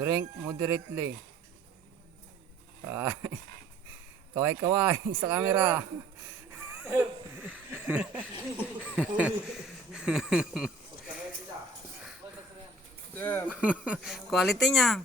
Drink moderately. Ah, kaway-kaway sa camera. Quality niya.